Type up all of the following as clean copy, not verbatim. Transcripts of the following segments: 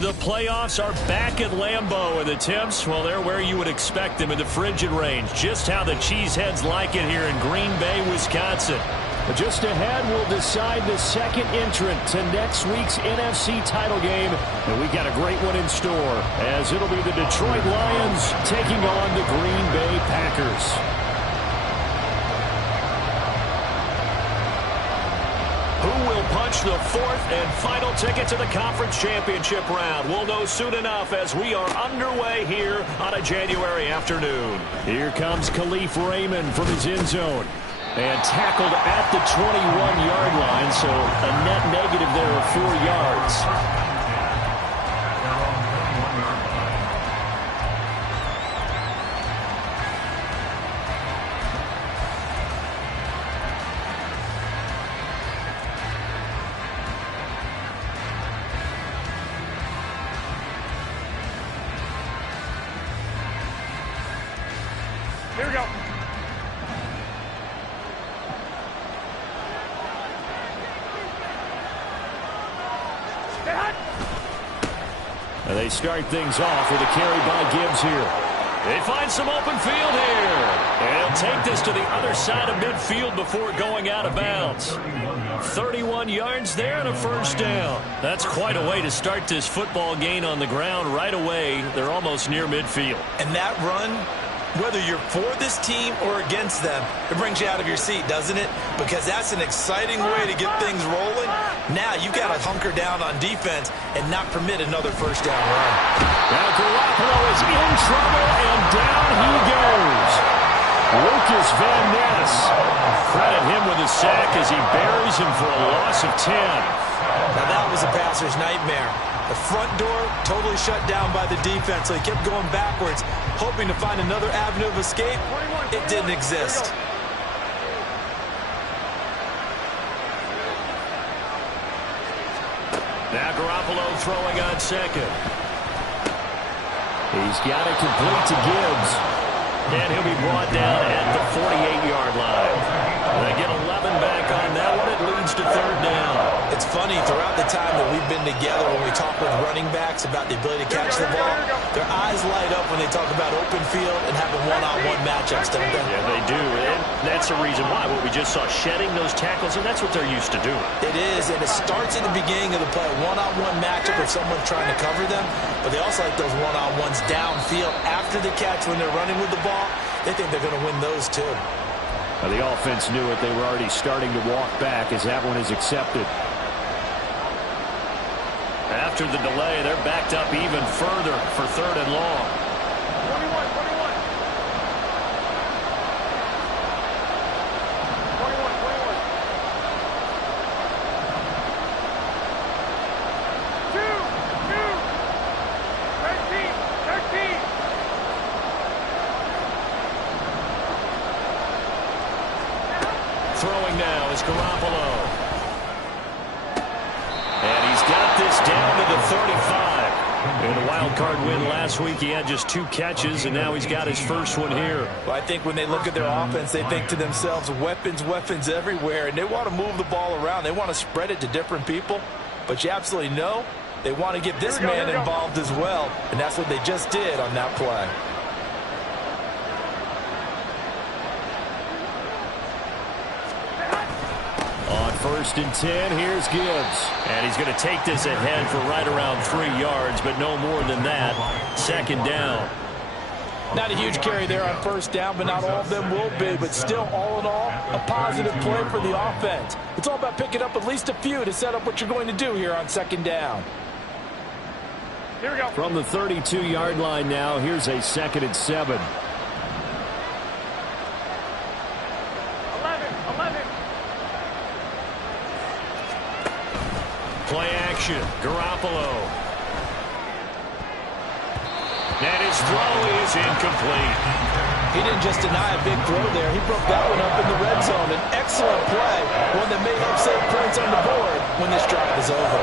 The playoffs are back at Lambeau, and the temps, well, they're where you would expect them in the frigid range. Just how the Cheeseheads like it here in Green Bay, Wisconsin. Just ahead, we'll decide the second entrant to next week's NFC title game. And we got a great one in store, as it'll be the Detroit Lions taking on the Green Bay Packers. Who will punch the fourth and final ticket to the conference championship round? We'll know soon enough as we are underway here on a January afternoon. Here comes Khalif Raymond from his end zone. And tackled at the 21-yard line, so a net negative there of 4 yards. Here we go. And they start things off with a carry by Gibbs here. They find some open field here. And he'll take this to the other side of midfield before going out of bounds. 31 yards there and a first down. That's quite a way to start this football game on the ground right away. They're almost near midfield. And that run, whether you're for this team or against them, it brings you out of your seat, doesn't it? Because that's an exciting way to get things rolling. Now you've got to hunker down on defense and not permit another first down run. Now Garoppolo is in trouble, and down he goes. Lucas Van Ness. Credit him with a sack as he buries him for a loss of 10. Now that was a passer's nightmare. The front door totally shut down by the defense, so he kept going backwards, hoping to find another avenue of escape. It didn't exist. Now Garoppolo throwing on second. He's got it complete to Gibbs. And he'll be brought down at the 48-yard line. They get 11 back on that one. It leads to third down. It's funny, throughout the time that we've been together, when we talk with running backs about the ability to catch the ball, their eyes light up when they talk about open field and having one-on-one matchups, don't they? Yeah, they do. And that's the reason why. What we just saw, shedding those tackles, and that's what they're used to doing. It is, and it starts at the beginning of the play. One-on-one matchup if someone's trying to cover them, but they also like those one-on-ones downfield after the catch when they're running with the ball. They think they're going to win those, too. Now, the offense knew it. They were already starting to walk back as that one is accepted. After the delay, they're backed up even further for third and long. 21. Throwing now is Garoppolo. And he's got this down to the 35. In the wild card win last week, he had just 2 catches, and now he's got his first one here. Well, I think when they look at their offense, they think to themselves, weapons everywhere, and they want to move the ball around. They want to spread it to different people, but you absolutely know they want to get this man involved as well, and that's what they just did on that play. On 1st and 10, here's Gibbs. And he's going to take this ahead for right around 3 yards, but no more than that. 2nd down. Not a huge carry there on 1st down, but not all of them will be. But still, all in all, a positive play for the offense. It's all about picking up at least a few to set up what you're going to do here on 2nd down. Here we go. From the 32-yard line now, here's a 2nd and 7. 11. Play action. Garoppolo. And his throw is incomplete. He didn't just deny a big throw there. He broke that one up in the red zone. An excellent play, one that may help save points on the board when this drive is over.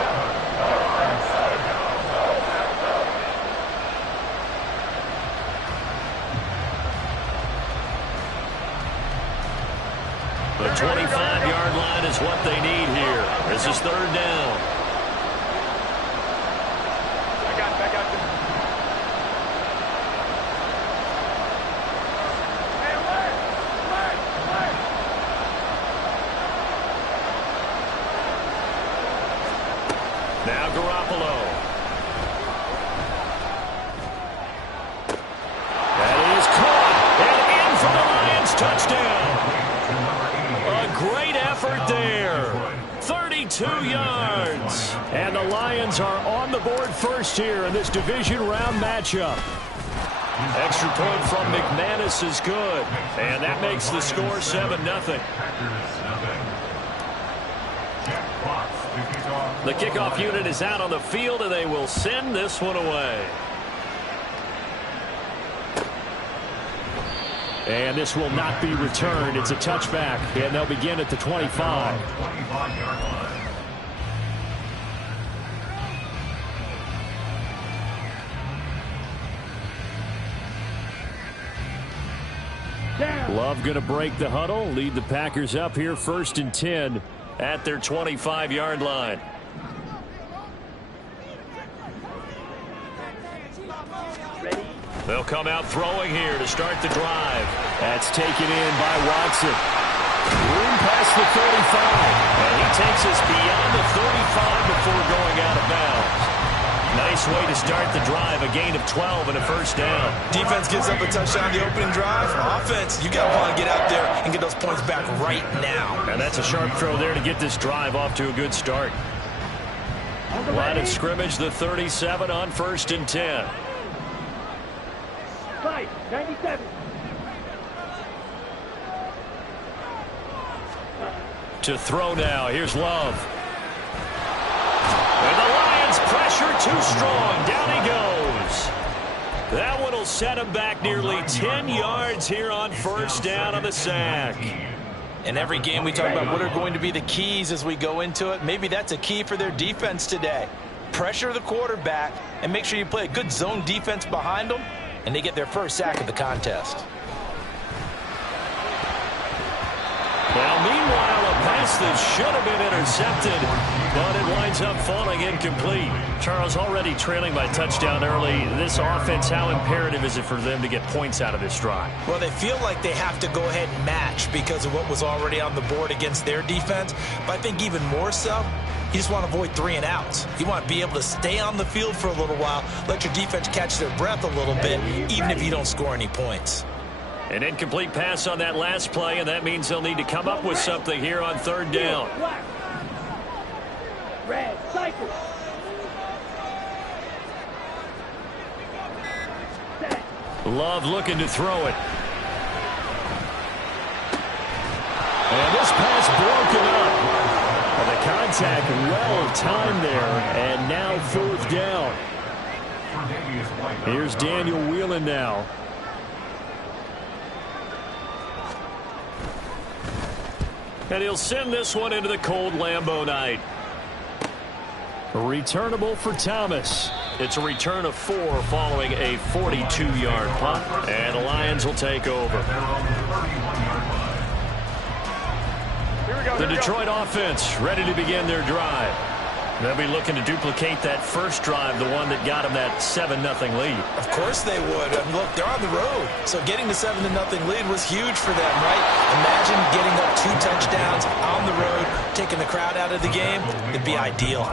The 25-yard line is what they need here. This is third down. I got you. Hey, wait. Now Garoppolo. That is caught. And in for the Lions. Touchdown. A great effort there. 32 yards. And the Lions are on the board first here in this division round matchup. Extra point from McManus is good. And that makes the score 7-0. The kickoff unit is out on the field, and they will send this one away. And this will not be returned. It's a touchback, and they'll begin at the 25. Love going to break the huddle, lead the Packers up here 1st and 10 at their 25-yard line. They'll come out throwing here to start the drive. That's taken in by Watson. Room past the 35. And he takes us beyond the 35 before going out of bounds. Nice way to start the drive. A gain of 12 and a first down. Defense gives up a touchdown the opening drive. Offense, you got to want to get out there and get those points back right now. And that's a sharp throw there to get this drive off to a good start. Line of scrimmage, the 37 on 1st and 10. 97. To throw now. Here's Love. And the Lions pressure too strong. Down he goes. That one will set him back nearly 10 yards here on first down on the sack. In every game we talk about what are going to be the keys as we go into it. Maybe that's a key for their defense today. Pressure the quarterback and make sure you play a good zone defense behind them, and they get their first sack of the contest. Well, meanwhile, a pass that should have been intercepted, but it winds up falling incomplete. Charles, already trailing by touchdown early. This offense, how imperative is it for them to get points out of this drive? Well, they feel like they have to go ahead and match because of what was already on the board against their defense. But I think even more so, you just want to avoid 3 and outs. You want to be able to stay on the field for a little while, let your defense catch their breath a little bit, even if you don't score any points. An incomplete pass on that last play, and that means they'll need to come up with something here on third down. Red, cycle. Love looking to throw it. And this pass broken up. And the contact well timed there, and now 4th down. Here's Daniel Whelan now. And he'll send this one into the cold Lambeau night. Returnable for Thomas. It's a return of 4 following a 42-yard punt. And the Lions will take over. The Detroit offense ready to begin their drive. They'll be looking to duplicate that first drive, the one that got them that 7-0 lead. Of course they would. I mean, look, they're on the road. So getting the 7-0 lead was huge for them, right? Imagine getting up 2 touchdowns on the road, taking the crowd out of the game. It'd be ideal.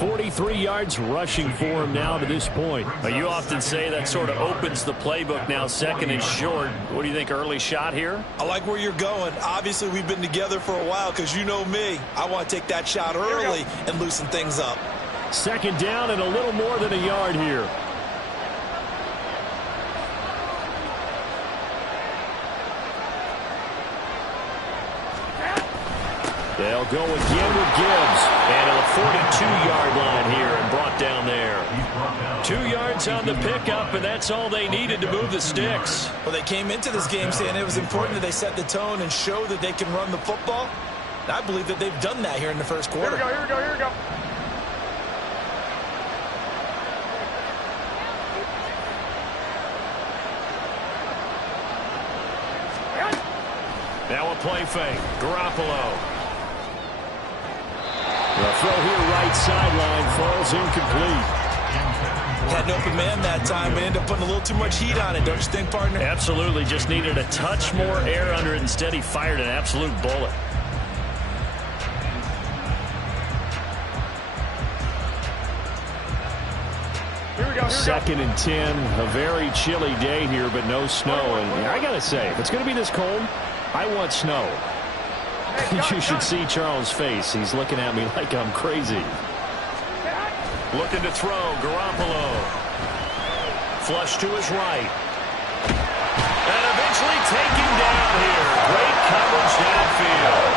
43 yards rushing for him now to this point. You often say that sort of opens the playbook now, 2nd and short. What do you think, early shot here? I like where you're going. Obviously, we've been together for a while because you know me. I want to take that shot early and loosen things up. 2nd down and a little more than a yard here. They'll go again with Gibbs. And to the 42-yard line here and brought down there. 2 yards on the pickup, and that's all they needed to move the sticks. Well, they came into this game saying it was important that they set the tone and show that they can run the football. And I believe that they've done that here in the first quarter. Here we go. Now a play fake. Garoppolo. The throw here, right sideline, falls incomplete. Had an open man that time, but ended up putting a little too much heat on it, don't you think, partner? Absolutely. Just needed a touch more air under it. Instead, he fired an absolute bullet. Here we go. 2nd and 10. A very chilly day here, but no snow. And I got to say, if it's going to be this cold, I want snow. You should see Charles' face. He's looking at me like I'm crazy. Looking to throw. Garoppolo. Flush to his right. And eventually taken down here. Great coverage downfield.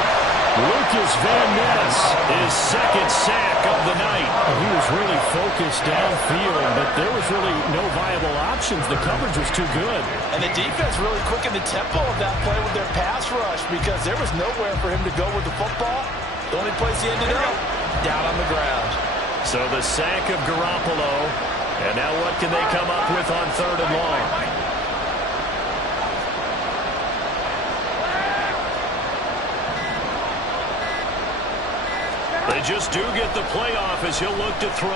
Lucas Van Ness, his 2nd sack of the night. He was really focused downfield, but there was really no viable options. The coverage was too good. And the defense really quickened the tempo of that play with their pass rush because there was nowhere for him to go with the football. The only place he ended up, down on the ground. So the sack of Garoppolo. And now what can they come up with on 3rd and long? They just do get the playoff as he'll look to throw.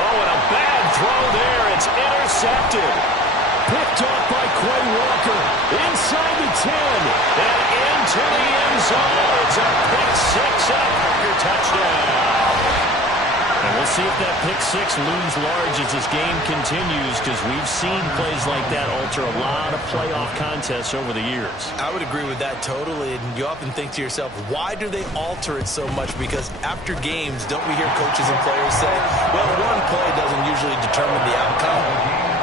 Oh, and a bad throw there. It's intercepted. Picked off by Quay Walker. Inside the 10. And into the end zone. It's a pick 6 and a Packer touchdown. And we'll see if that pick 6 looms large as this game continues, because we've seen plays like that alter a lot of playoff contests over the years. I would agree with that totally. And you often think to yourself, why do they alter it so much? Because after games, don't we hear coaches and players say, well, one play doesn't usually determine the outcome.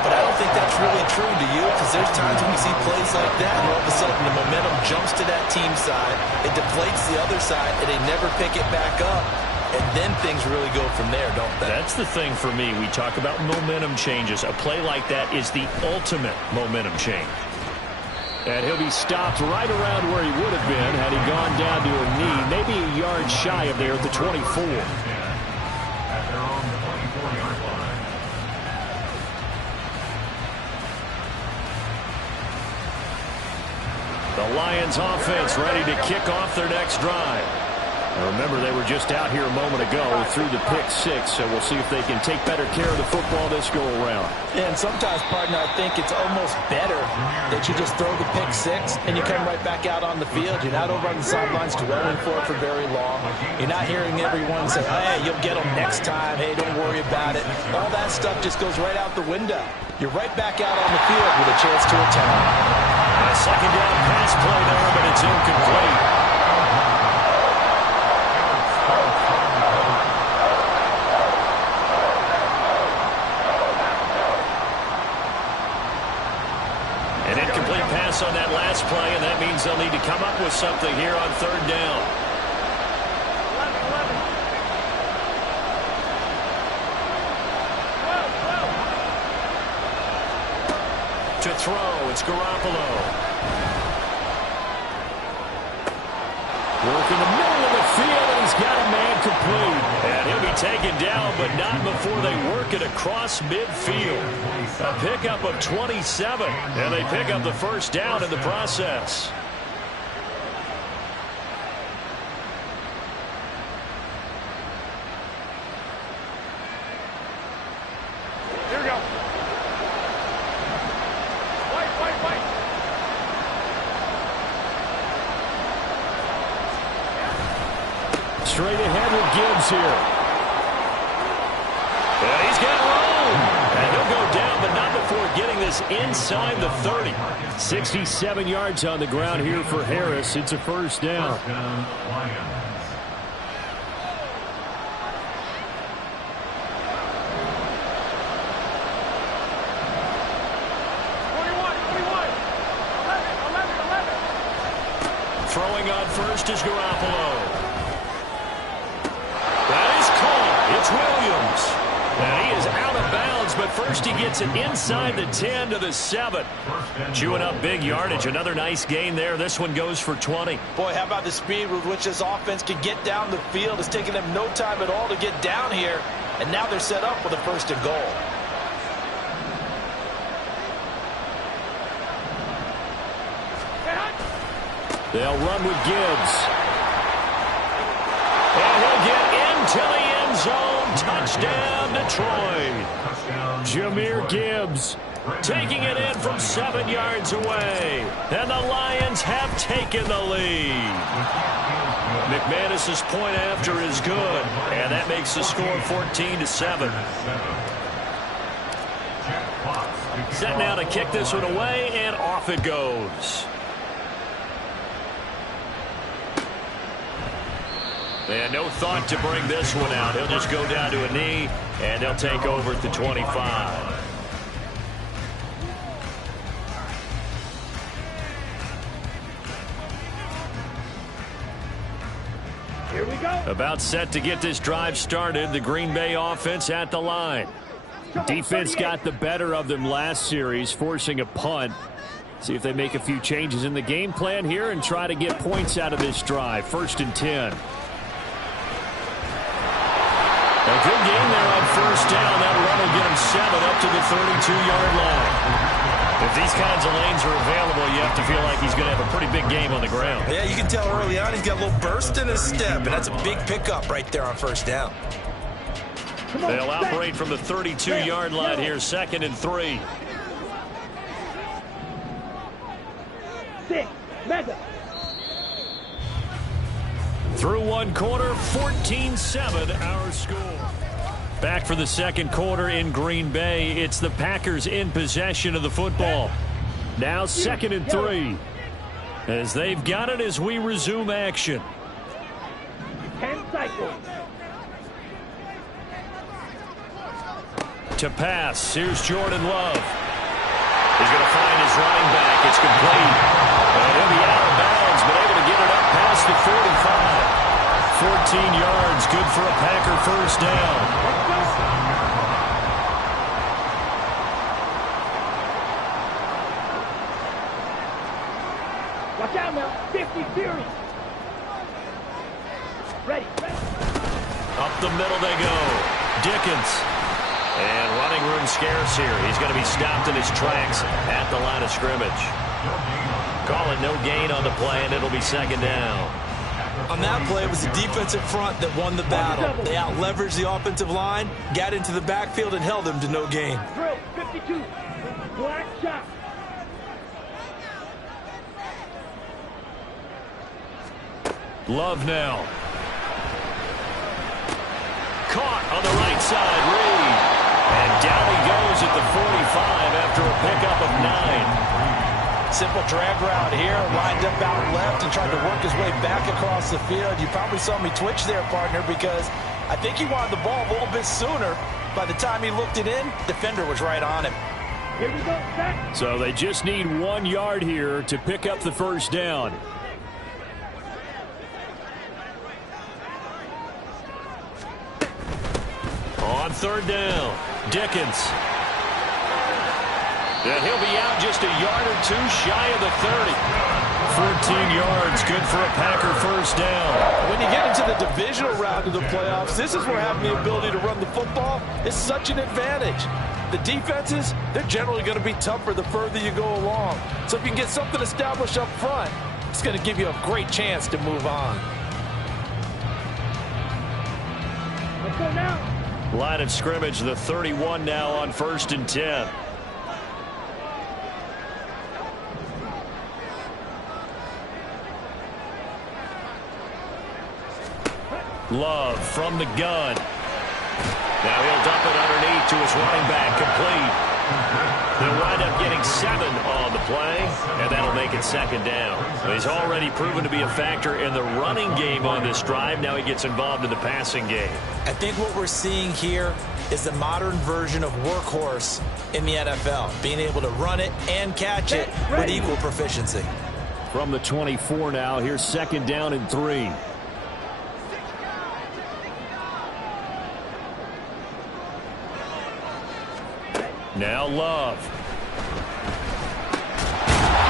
But I don't think that's really true, do you? Because there's times when we see plays like that, and all of a sudden the momentum jumps to that team side, it deflates the other side, and they never pick it back up. And then things really go from there, don't they? That's the thing for me. We talk about momentum changes. A play like that is the ultimate momentum change. And he'll be stopped right around where he would have been had he gone down to a knee, maybe a yard shy of there at the 24. The Lions offense ready to kick off their next drive. Remember, they were just out here a moment ago through the pick 6, so we'll see if they can take better care of the football this go-around. And sometimes, partner, I think it's almost better that you just throw the pick 6 and you come right back out on the field. You're not over on the sidelines dwelling for it for very long. You're not hearing everyone say, hey, you'll get them next time. Hey, don't worry about it. All that stuff just goes right out the window. You're right back out on the field with a chance to attack. A 2nd down pass play there, but it's incomplete. An incomplete pass on that last play, and that means they'll need to come up with something here on 3rd down. 11. To throw, it's Garoppolo. Working the middle of the field, and he's got a man complete. And he'll be taken down, but not before they work it across midfield. A pickup of 27, and they pick up the 1st down in the process. Here we go. Wait. Straight ahead with Gibbs here. And he's got room. And he'll go down, but not before getting this inside the 30. 67 yards on the ground here for Harris. It's a 1st down. Throwing on first is Garoppolo. That is caught. It's Williams. but first he gets it inside the 10 to the 7. Chewing up big yardage. Another nice gain there. This one goes for 20. Boy, how about the speed with which this offense can get down the field? It's taking them no time at all to get down here, and now they're set up with a 1st and goal. They'll run with Gibbs. And he'll get into the end zone. Touchdown, Detroit. Jahmyr Gibbs taking it in from 7 yards away. And the Lions have taken the lead. McManus's point after is good. And that makes the score 14-7. Set now to kick this one away, and off it goes. And no thought to bring this one out. He'll just go down to a knee, and they'll take over at the 25. Here we go. About set to get this drive started. The Green Bay offense at the line. Defense got the better of them last series, forcing a punt. See if they make a few changes in the game plan here and try to get points out of this drive. 1st and 10. A good game there on 1st down. That run will get him 7 up to the 32-yard line. If these kinds of lanes are available, you have to feel like he's going to have a pretty big game on the ground. Yeah, you can tell early on he's got a little burst in his step, and that's a big pickup right there on 1st down. They'll operate from the 32-yard line here, 2nd and 3. 6, Lega. Through one quarter, 14-7 our score. Back for the 2nd quarter in Green Bay. It's the Packers in possession of the football. Now 2nd and 3. As they've got it as we resume action. 10 cycles. To pass, here's Jordan Love. He's going to find his running back. It's complete. And he'll be out of bounds, but able to get it up past the 45. 14 yards, good for a Packer 1st down. Watch out now. 50 series. Ready. Up the middle they go. Dickens. And running room scarce here. He's going to be stopped in his tracks at the line of scrimmage. Call it no gain on the play, and it'll be 2nd down. On that play, it was the defensive front that won the battle. They out-leveraged the offensive line, got into the backfield, and held them to no gain. Drill, 52. Black shot. Love now. Caught on the right side, Reed. And down he goes at the 45 after a pickup of 9. Simple drag route here, lined up out left and tried to work his way back across the field. You probably saw me twitch there, partner, because I think he wanted the ball a little bit sooner. By the time he looked it in, defender was right on him. Here we go, back. So they just need 1 yard here to pick up the 1st down. On 3rd down, Dickens. And he'll be out just a yard or 2 shy of the 30. 14 yards, good for a Packer 1st down. When you get into the divisional round of the playoffs, this is where having the ability to run the football is such an advantage. The defenses, they're generally going to be tougher the further you go along. So if you can get something established up front, it's going to give you a great chance to move on. Let's go now. Line of scrimmage, the 31 now on 1st and 10. Love from the gun. Now he'll dump it underneath to his running back, complete. They'll wind up getting 7 on the play, and that'll make it 2nd down. He's already proven to be a factor in the running game on this drive. Now he gets involved in the passing game. I think what we're seeing here is the modern version of workhorse in the NFL, being able to run it and catch it with equal proficiency. From the 24 now, here's 2nd down and 3. Now Love.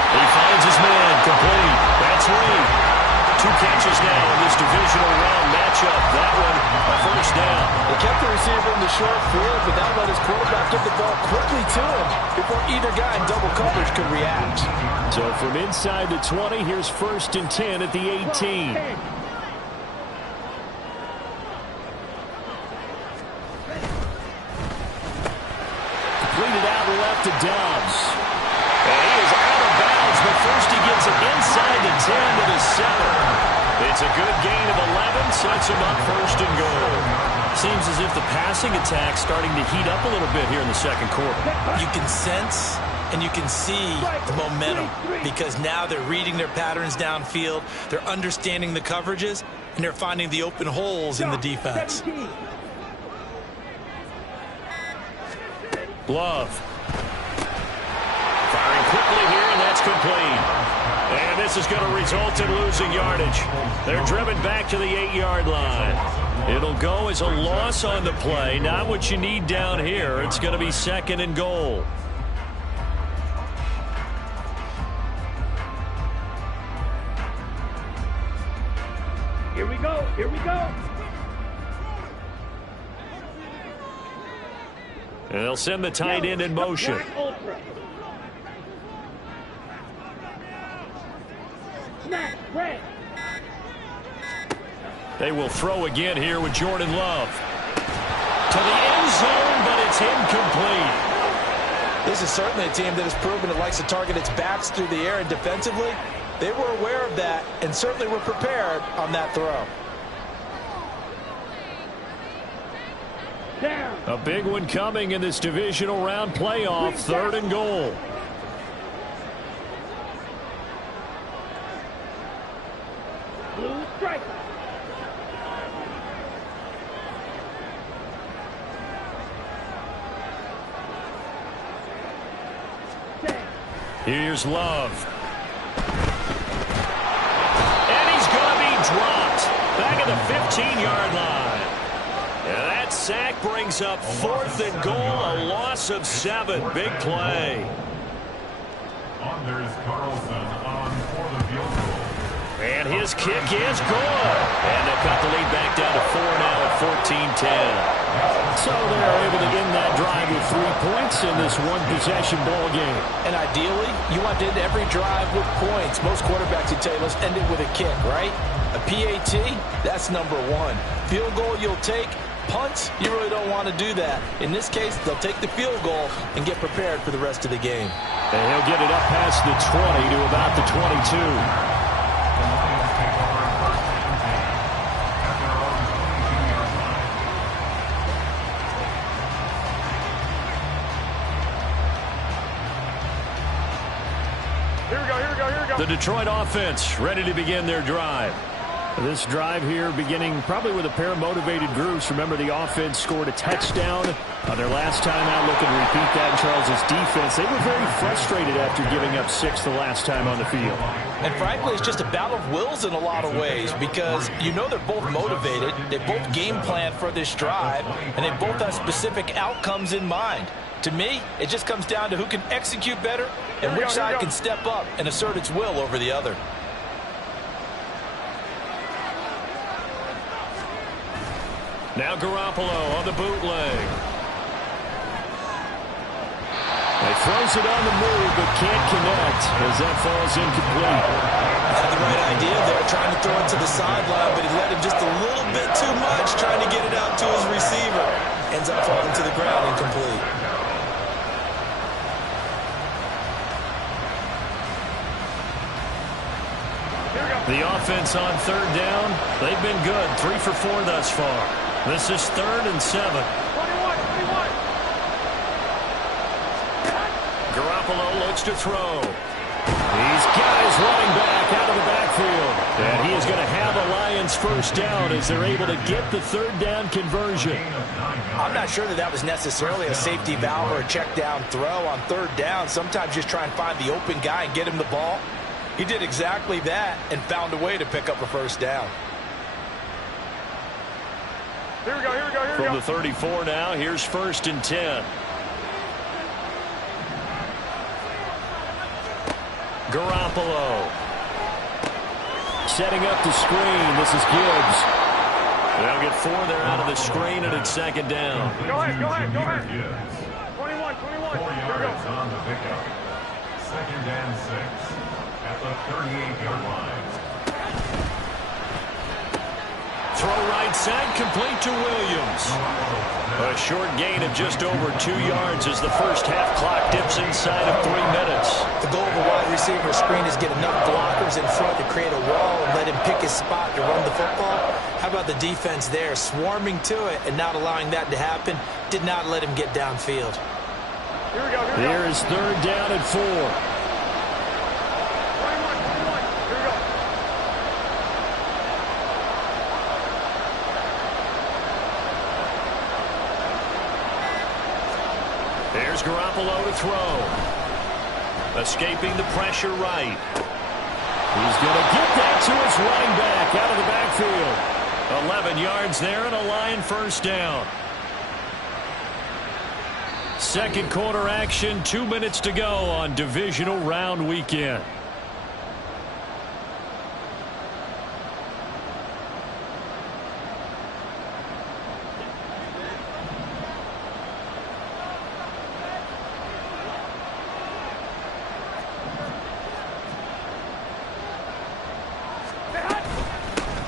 He finds his man, complete. That's Reed. 2 catches now in this divisional round matchup. That one, a first down. They kept the receiver in the short field, but that let his quarterback get the ball quickly to him before either guy in double coverage could react. So from inside the 20, here's 1st and 10 at the 18. Completed out left to Dobbs. And he is out of bounds, but first he gets it inside the 10 to the 7. It's a good gain of 11, sets him up 1st and goal. Seems as if the passing attack's starting to heat up a little bit here in the second quarter. You can sense and you can see the momentum because now they're reading their patterns downfield, they're understanding the coverages, and they're finding the open holes in the defense. Love. Firing quickly here, and that's complete. And this is going to result in losing yardage. They're driven back to the 8-yard line. It'll go as a loss on the play. Not what you need down here. It's going to be 2nd and goal. Here we go. Here we go. And they'll send the tight end in motion. They will throw again here with Jordan Love. To the end zone, but it's incomplete. This is certainly a team that has proven it likes to target its backs through the air, and defensively, they were aware of that and certainly were prepared on that throw. Down. A big one coming in this divisional round playoff. 3rd and goal. Blue strike. Here's Love. And he's going to be dropped. Back at the 15-yard line. And that sack brings up 4th and goal, a loss of 7. Big play. Anders Carlson on for the field goal. And his kick is good. And they cut the lead back down to 4 now at 14-10. So they're able to end that drive with 3 points in this one-possession ball game. And ideally, you want to end every drive with points. Most quarterbacks would tell you, let's end it with a kick, right? A PAT, that's number 1. Field goal you'll take. Punts, you really don't want to do that. In this case, they'll take the field goal and get prepared for the rest of the game. And he'll get it up past the 20 to about the 22. The Detroit offense ready to begin their drive. This drive here beginning probably with a pair of motivated groups. Remember, the offense scored a touchdown on their last time out. Looking to repeat that in Charles's defense. They were very frustrated after giving up 6 the last time on the field. And frankly, it's just a battle of wills in a lot of ways because you know they're both motivated. They both game plan for this drive, and they both have specific outcomes in mind. To me, it just comes down to who can execute better and which side can step up and assert its will over the other. Now Garoppolo on the bootleg. He throws it on the move, but can't connect as that falls incomplete. Had the right idea there, trying to throw it to the sideline, but he let him just a little bit too much, trying to get it out to his receiver. Ends up falling to the ground incomplete. The offense on 3rd down, they've been good. 3 for 4 thus far. This is 3rd and 7. 21. Garoppolo looks to throw. He's got his running back out of the backfield. And he is going to have a Lions first down as they're able to get the 3rd down conversion. I'm not sure that was necessarily a safety valve or a check down throw on 3rd down. Sometimes just try and find the open guy and get him the ball. He did exactly that and found a way to pick up a first down. Here we go. From the 34 now, here's 1st and 10. Garoppolo. Setting up the screen. This is Gibbs. They'll get 4 there out of the screen, and it's second down. Go ahead. 21. 4 yards on the pickup. Second and 6 at the 38-yard line. Throw right side, complete to Williams. A short gain of just over 2 yards as the first half clock dips inside of 3 minutes. The goal of a wide receiver screen is get enough blockers in front to create a wall and let him pick his spot to run the football. How about the defense there, swarming to it and not allowing that to happen? Did not let him get downfield. Here we go. Here is third down and 4. 21. Here we go. There's Garoppolo to throw. Escaping the pressure right. He's going to get that to his running back out of the backfield. 11 yards there and a Lion first down. Second quarter action, 2 minutes to go on divisional round weekend.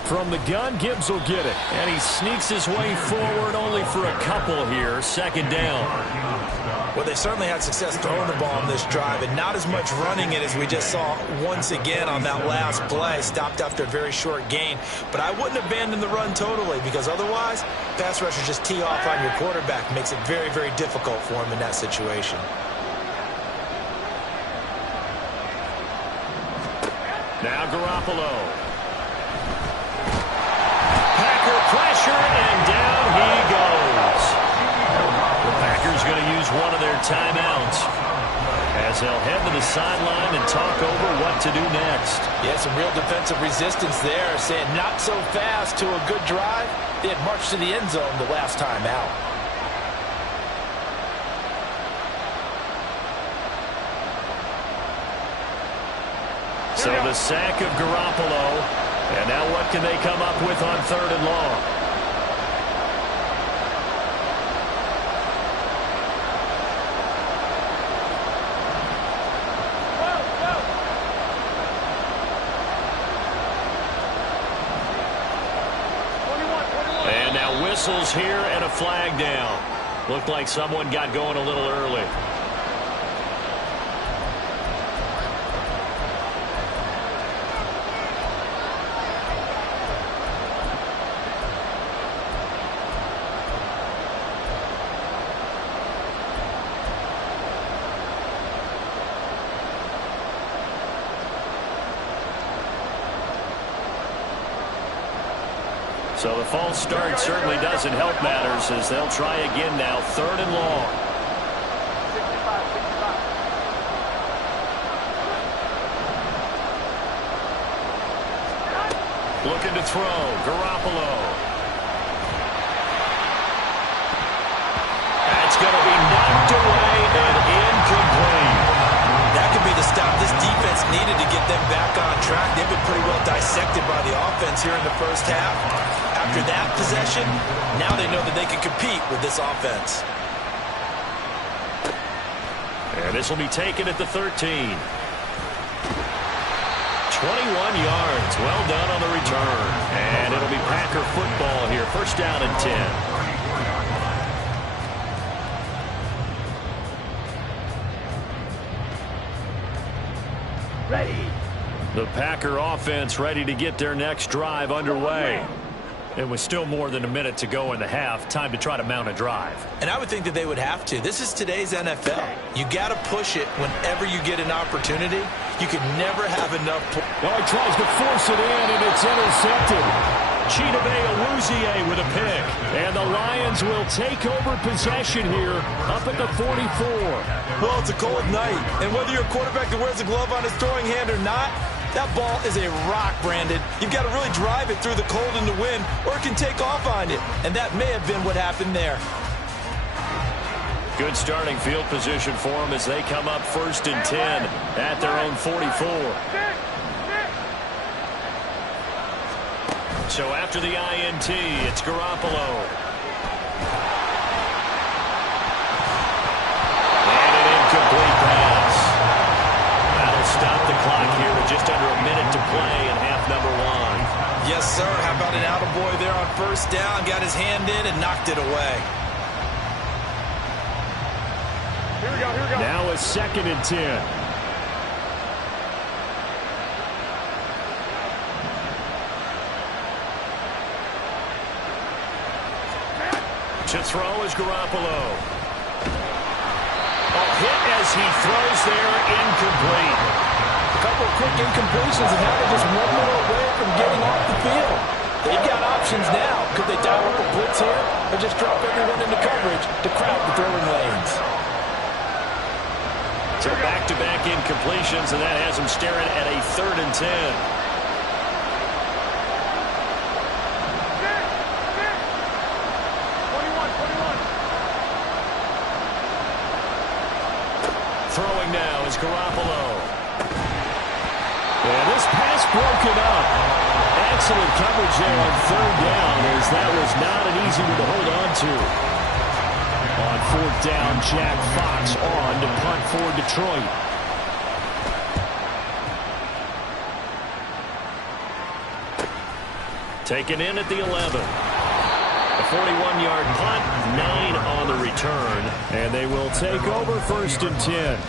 From the gun, Gibbs will get it. And he sneaks his way forward only for a couple here. Second down. Well, they certainly had success throwing the ball on this drive and not as much running it as we just saw once again on that last play. Stopped after a very short gain. But I wouldn't abandon the run totally because otherwise, pass rushers just tee off on your quarterback. Makes it very, very difficult for him in that situation. Now Garoppolo. Pressure, and down he goes. The Packers going to use one of their timeouts as they'll head to the sideline and talk over what to do next. Yeah, some real defensive resistance there, saying not so fast to a good drive. They had marched to the end zone the last time out. So the sack of Garoppolo. And now what can they come up with on third and long? And now whistles here and a flag down. Looked like someone got going a little early. So the false start certainly doesn't help matters as they'll try again now, third and long. 65. Looking to throw, Garoppolo. That's going to be knocked away and incomplete. That could be the stop this defense needed to get them back on track. They've been pretty well dissected by the offense here in the first half. After that possession, now they know that they can compete with this offense. And this will be taken at the 13. 21 yards. Well done on the return. And it'll be Packer football here. First down and 10. Ready. The Packer offense ready to get their next drive underway. It was still more than a minute to go in the half. Time to try to mount a drive. And I would think that they would have to. This is today's NFL. You got to push it whenever you get an opportunity. You can never have enough. Oh, he tries to force it in, and it's intercepted. Chidobe Awuzie with a pick. And the Lions will take over possession here up at the 44. Well, it's a cold night. And whether you're a quarterback that wears a glove on his throwing hand or not, that ball is a rock, Brandon. You've got to really drive it through the cold and the wind, or it can take off on you. And that may have been what happened there. Good starting field position for them as they come up 1st and 10 at their own 44. So after the INT, it's Garoppolo. And an incomplete pass. That'll stop the clock here with just under a minute to play in half number 1. Yes, sir. How about an attaboy there on 1st down? Got his hand in and knocked it away. Here we go, here we go. Now a 2nd and 10. To throw is Garoppolo. A hit as he throws there, incomplete. A couple of quick incompletions, and now they're just 1 minute away from getting off the field. They've got options now. Could they dial up a blitz here or just drop everyone into coverage to crowd the throwing lanes? So back-to-back incompletions, and that has them staring at a 3rd and 10. Throwing now is Garoppolo. And this pass broken up. Excellent coverage there on 3rd down, as that was not an easy one to hold on to. On 4th down, Jack Fox on to punt for Detroit. Taken in at the 11. A 41-yard punt, 9 on the return, and they will take over 1st and 10.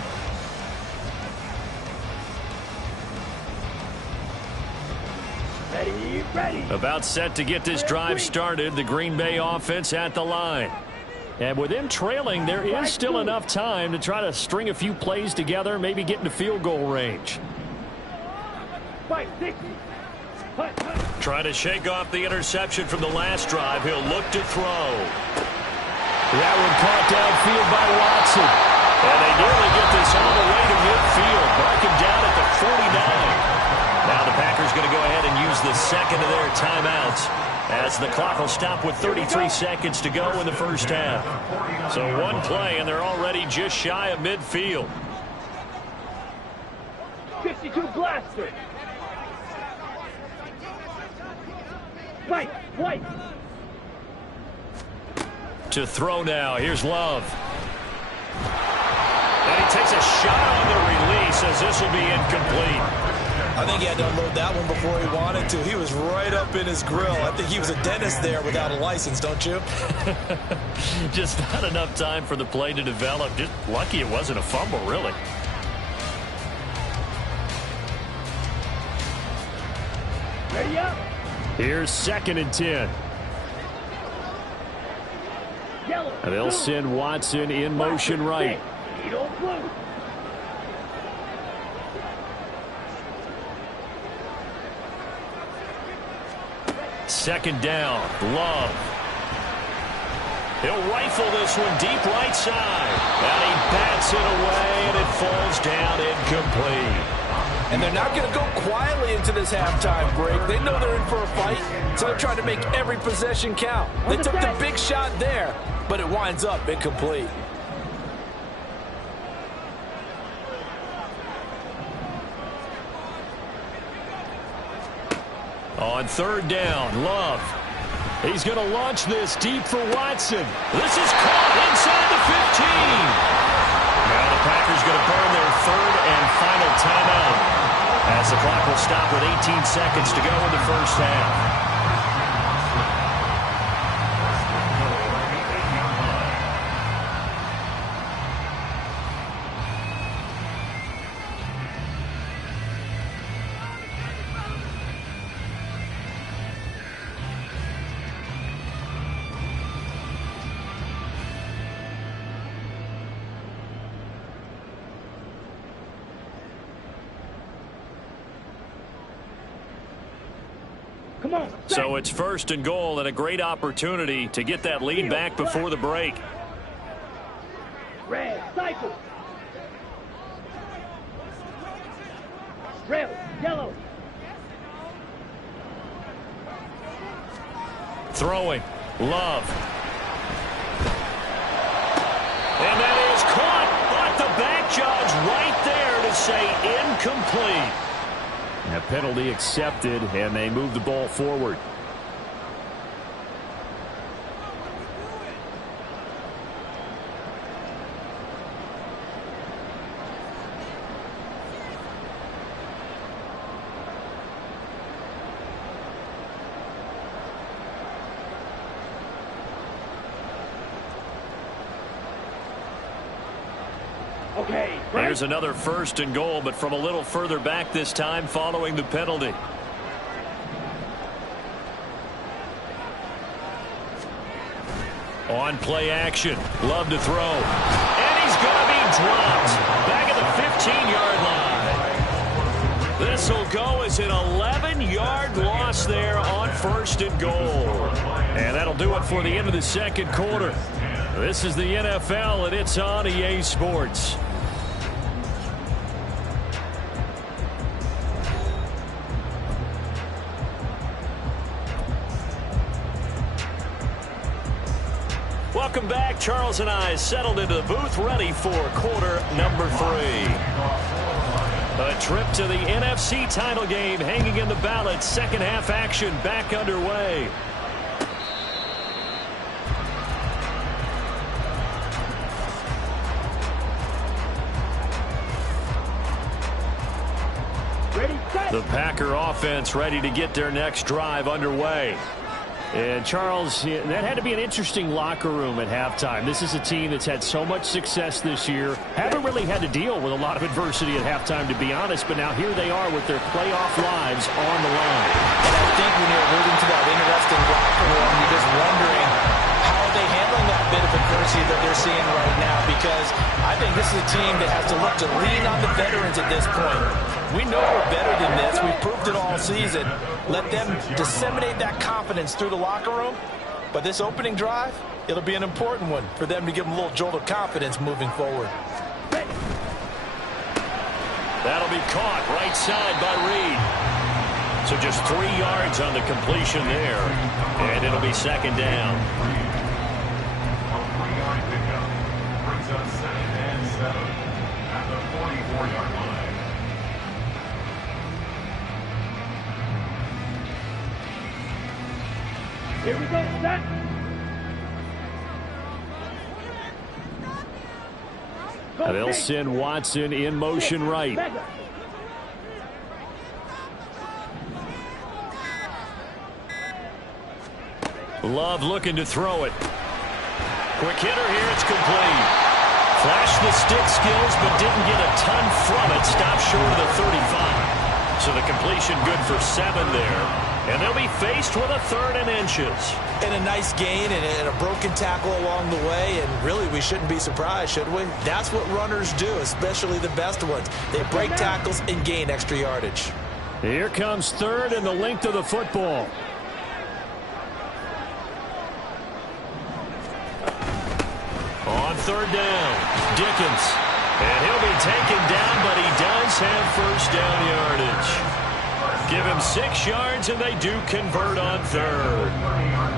Ready. About set to get this drive started, the Green Bay offense at the line. And with them trailing, there is still enough time to try to string a few plays together, maybe get into field goal range. Try to shake off the interception from the last drive. He'll look to throw. That one caught downfield by Watson. And they nearly get this all the way to midfield. Mark him down at the 49. Now the Packers going to go ahead and use the 2nd of their timeouts, as the clock will stop with 33 seconds to go in the 1st half. So 1 play, and they're already just shy of midfield. 52 blaster. White. To throw now. Here's Love. And he takes a shot on the release, as this will be incomplete. I think he had to unload that one before he wanted to. He was right up in his grill. I think he was a dentist there without a license, don't you? Just not enough time for the play to develop. Just lucky it wasn't a fumble, really. Ready up. Here's 2nd and 10. And they'll send Watson in motion right. Second down, Love. He'll rifle this one deep right side. And he bats it away, and it falls down incomplete. And they're not going to go quietly into this halftime break. They know they're in for a fight, so they're trying to make every possession count. They took the big shot there, but it winds up incomplete. On 3rd down, Love. He's going to launch this deep for Watson. This is caught inside the 15. Now the Packers going to burn their 3rd and final timeout, as the clock will stop with 18 seconds to go in the 1st half. So it's 1st and goal, and a great opportunity to get that lead back before the break. Red, cycle. Red, yellow. Throwing. Love. And that is caught, but the back judge right there to say incomplete. A penalty accepted, and they move the ball forward. Okay, right. Here's another 1st and goal, but from a little further back this time following the penalty. On play action. Love to throw. And he's going to be dropped. Back at the 15-yard line. This will go as an 11-yard loss there on 1st and goal. And that'll do it for the end of the 2nd quarter. This is the NFL, and it's on EA Sports. Welcome back. Charles and I settled into the booth, ready for quarter number 3. A trip to the NFC title game hanging in the balance. Second half action back underway. The Packer offense ready to get their next drive underway. And Charles, that had to be an interesting locker room at halftime. This is a team that's had so much success this year. Haven't really had to deal with a lot of adversity at halftime, to be honest. But now here they are with their playoff lives on the line. And I think when you're alluding to that interesting locker room, you're just wondering how are they handling that bit of adversity that they're seeing right now. Because I think this is a team that has to look to lean on the veterans at this point. We know we're better than this. We've proved it all season. Let them disseminate that confidence through the locker room. But this opening drive, it'll be an important one for them to give them a little jolt of confidence moving forward. That'll be caught right side by Reed. So just 3 yards on the completion there. And it'll be 2nd down. A 3-yard pickup brings up 2nd and 7 at the 44-yard line. Here we go, set. They'll send Watson in motion right. Love looking to throw it. Quick hitter here, it's complete. Flashed the stick skills, but didn't get a ton from it. Stopped short of the 35. So the completion good for 7 there. And they'll be faced with a 3rd and inches. And a nice gain and a broken tackle along the way. And really, we shouldn't be surprised, should we? That's what runners do, especially the best ones. They break tackles and gain extra yardage. Here comes 3rd and the length of the football. On 3rd down, Dickens. And he'll be taken down, but he does have 1st down yardage. Give him 6 yards, and they do convert on 3rd.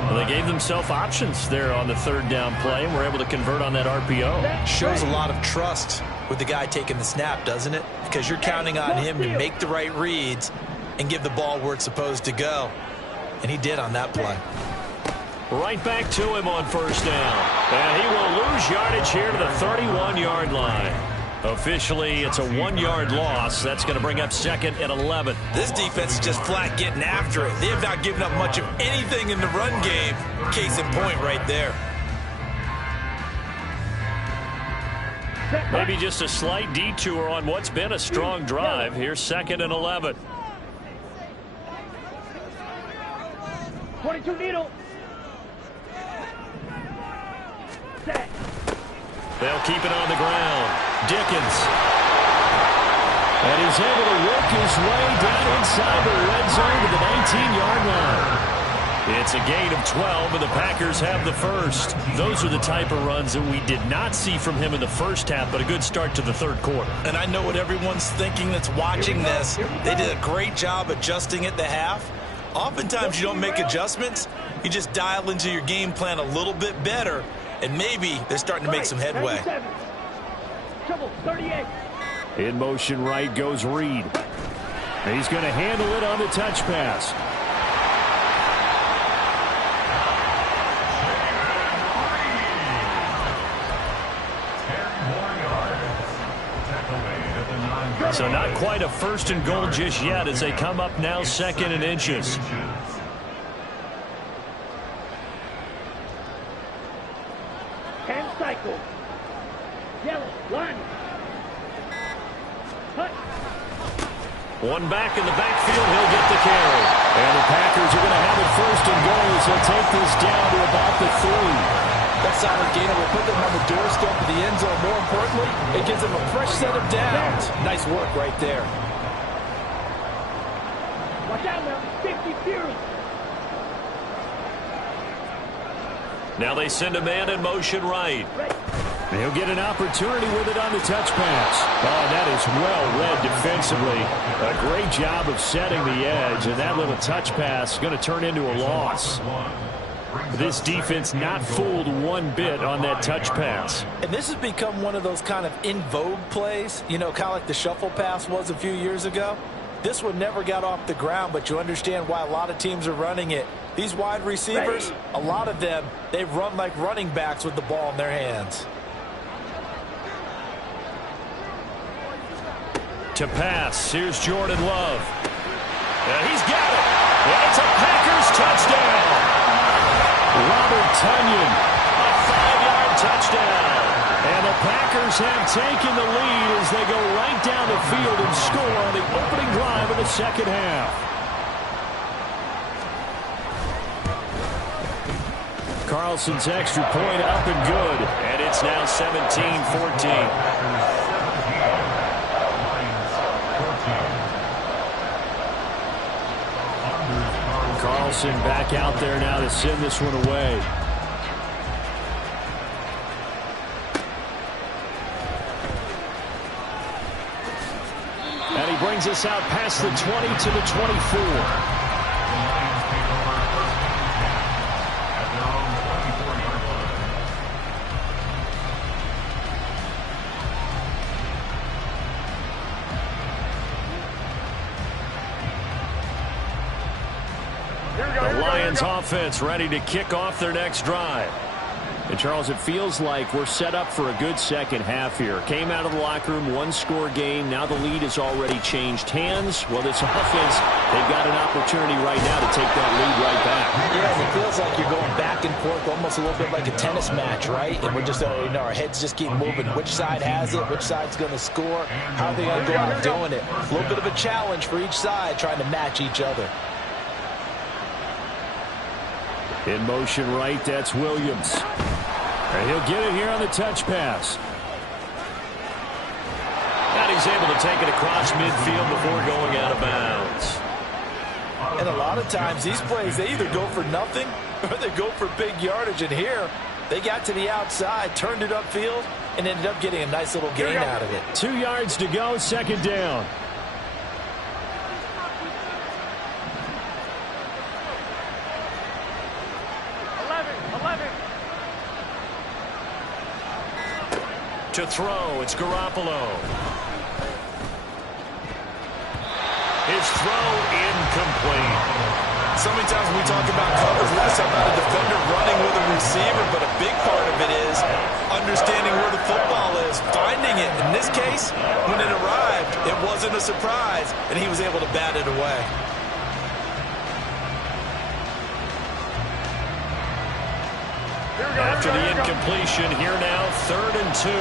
Well, they gave themselves options there on the 3rd down play, and were able to convert on that RPO. Shows a lot of trust with the guy taking the snap, doesn't it? Because you're counting on him to make the right reads and give the ball where it's supposed to go. And he did on that play. Right back to him on 1st down. And he will lose yardage here to the 31-yard line. Officially, it's a 1-yard loss. That's going to bring up 2nd and 11. This defense is just flat getting after it. They have not given up much of anything in the run game. Case in point right there. Maybe just a slight detour on what's been a strong drive. Here's 2nd and 11. 22 needle. Set. They'll keep it on the ground. Dickens. And he's able to work his way down inside the red zone to the 19-yard line. It's a gain of 12, and the Packers have the 1st. Those are the type of runs that we did not see from him in the 1st half, but a good start to the 3rd quarter. And I know what everyone's thinking that's watching this. They did a great job adjusting at the half. Oftentimes you don't make adjustments. You just dial into your game plan a little bit better, and maybe they're starting to make some headway. 97. Trouble 38. In motion right goes Reed. And he's going to handle it on the touch pass. So not quite a first and goal just yet as they come up now second and inches. Hand cycle. Yellow. Line. Hut. One back in the backfield. He'll get the carry. And the Packers are going to have it first and goal as they'll take this down to about the 3. That solid gainer will put them on the doorstep of the end zone. More importantly, it gives them a fresh set of downs. Nice work right there. Watch out now. 50 Fury. Now they send a man in motion right. Right. And he'll get an opportunity with it on the touch pass. Oh, that is well read defensively. A great job of setting the edge, and that little touch pass is going to turn into a loss. This defense not fooled one bit on that touch pass. And this has become one of those kind of in vogue plays, you know, kind of like the shuffle pass was a few years ago. This one never got off the ground, but you understand why a lot of teams are running it. These wide receivers, a lot of them, they run like running backs with the ball in their hands. To pass, here's Jordan Love. And he's got it. And it's a Packers touchdown. Robert Tonyan, a 5-yard touchdown. And the Packers have taken the lead as they go right down the field and score on the opening drive of the second half. Carlson's extra point up and good. And it's now 17-14. Carlson back out there now to send this one away. And he brings us out past the 20 to the 24. The Lions offense ready to kick off their next drive. And Charles, it feels like we're set up for a good second half here. Came out of the locker room, one-score game. Now the lead has already changed hands. Well, this offense, they've got an opportunity right now to take that lead right back. Yeah, it feels like you're going back and forth, almost a little bit like a tennis match, right? And we're just, our heads just keep moving. Which side has it? Which side's going to score? How are they going to go out doing it? A little bit of a challenge for each side, trying to match each other. In motion right, that's Williams. And he'll get it here on the touch pass. And he's able to take it across midfield before going out of bounds. And a lot of times these plays, they either go for nothing or they go for big yardage. And here, they got to the outside, turned it upfield, and ended up getting a nice little gain out of it. 2 yards to go, second down. To throw, it's Garoppolo. His throw incomplete. So many times when we talk about covers, we just talk about a defender running with a receiver, but a big part of it is understanding where the football is, finding it. In this case, when it arrived, it wasn't a surprise, and he was able to bat it away. After the incompletion, here now, 3rd and 2. 21.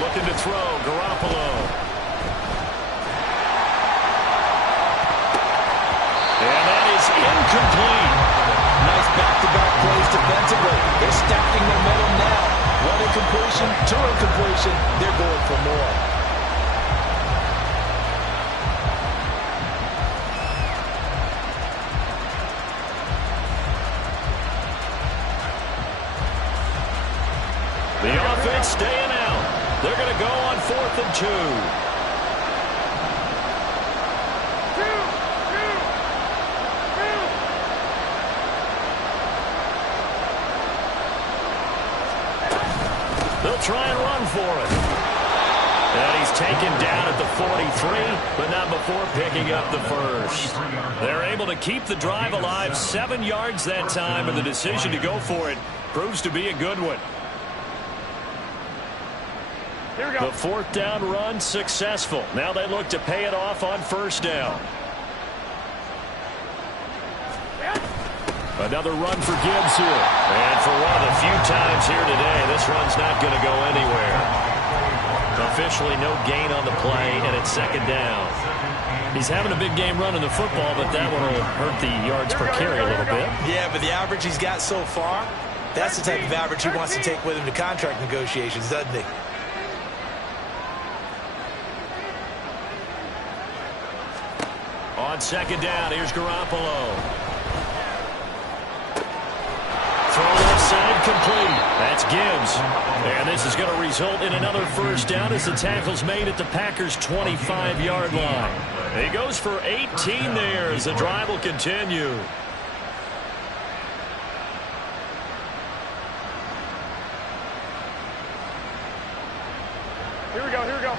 Looking to throw, Garoppolo. And that is incomplete. Nice back-to-back plays defensively. They're stacking their momentum now. One incompletion, two incompletion. They're going for more. The offense staying out. They're going to go on 4th and 2. They'll try and run for it. And he's taken down at the 43, but not before picking up the first. They're able to keep the drive alive, 7 yards that time, and the decision to go for it proves to be a good one. Here we go. The 4th down run successful. Now they look to pay it off on 1st down. Another run for Gibbs here. And for one of the few times here today, this run's not going to go anywhere. Officially no gain on the play, and it's 2nd down. He's having a big game running the football, but that one will hurt the yards per carry a little bit. Yeah, but the average he's got so far, that's the type of average he wants to take with him to contract negotiations, doesn't he? On 2nd down, here's Garoppolo. Throw offside complete. That's Gibbs. And this is going to result in another 1st down as the tackle's made at the Packers' 25-yard line. He goes for 18 there as the drive will continue. Here we go, here we go.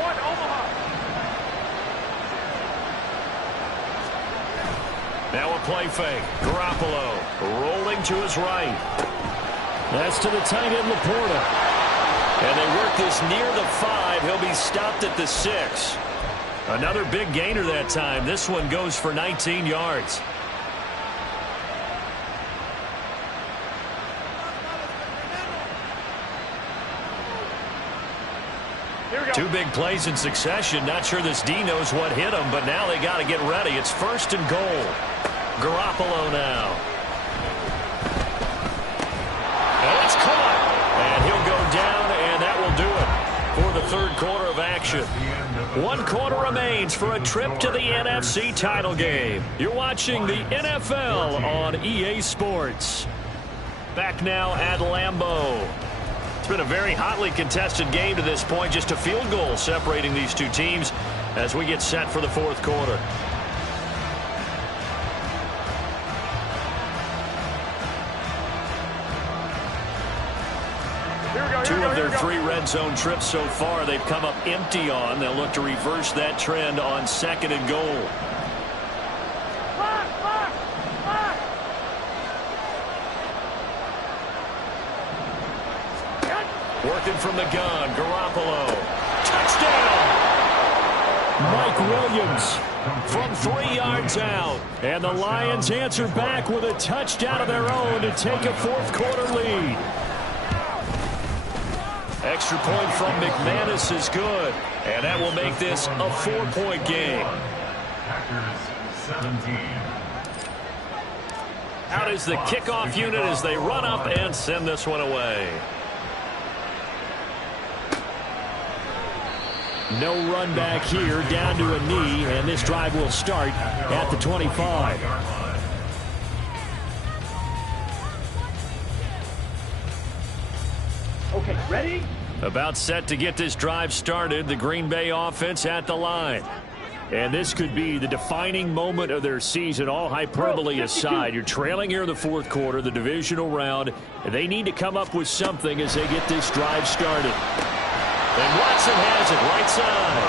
One, Omaha. Now a play fake. Garoppolo rolling to his right. That's to the tight end, Laporta. And they work this near the 5. He'll be stopped at the 6. Another big gainer that time. This one goes for 19 yards. Two big plays in succession. Not sure this D knows what hit him, but now they got to get ready. It's 1st and goal. Garoppolo now. And it's caught. And he'll go down, and that will do it for the 3rd quarter of action. 1 quarter remains for a trip to the NFC title game. You're watching the NFL on EA Sports. Back now at Lambeau. It's been a very hotly contested game to this point. Just a field goal separating these two teams as we get set for the 4th quarter. Two of their 3 red zone trips so far they've come up empty on. They'll look to reverse that trend on 2nd and goal. Working from the gun, Garoppolo. Touchdown! Mike Williams from 3 yards out. And the Lions answer back with a touchdown of their own to take a 4th quarter lead. Extra point from McManus is good. And that will make this a 4-point game. Packers 17. Out is the kickoff unit as they run up and send this one away. No run back here, down to a knee, and this drive will start at the 25. Okay, ready? About set to get this drive started, the Green Bay offense at the line. And this could be the defining moment of their season, all hyperbole aside. You're trailing here in the 4th quarter, the divisional round. They need to come up with something as they get this drive started. And Watson has it right side.